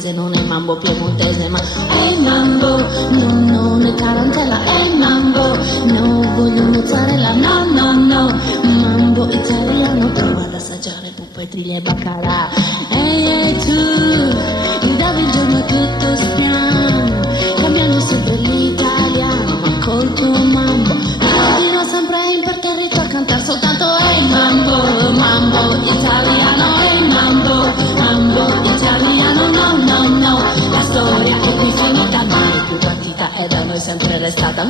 paese, non è mambo piemontese, ma è mambo, no, non è tarantella, è mambo, no, voglio mozzarella, no, no, no, mambo italiano, prova ad assaggiare puppetrilli e baccarà. Ehi, ehi tu, il davi il giorno tutto strano, cambiando sempre l'italiano, ma col tuo mambo, continua sempre imperterrito a cantare soltanto è mambo, mambo italiano, è mambo, mambo italiano, no, no, no, la storia è qui finita, mai più partita e da noi sempre restata.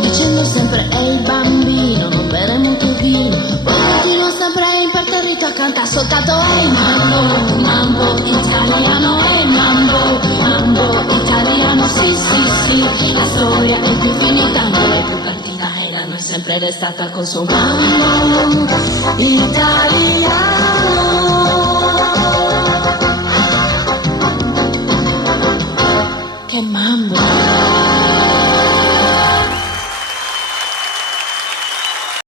Dicendo sempre è il bambino, non bere molto vino, continua sempre imperterrito a cantare soltanto è mambo, mambo italiano, è mambo, mambo italiano, sì sì sì, la storia è più finita, non è più partita e da noi sempre restata col suo mambo italiano.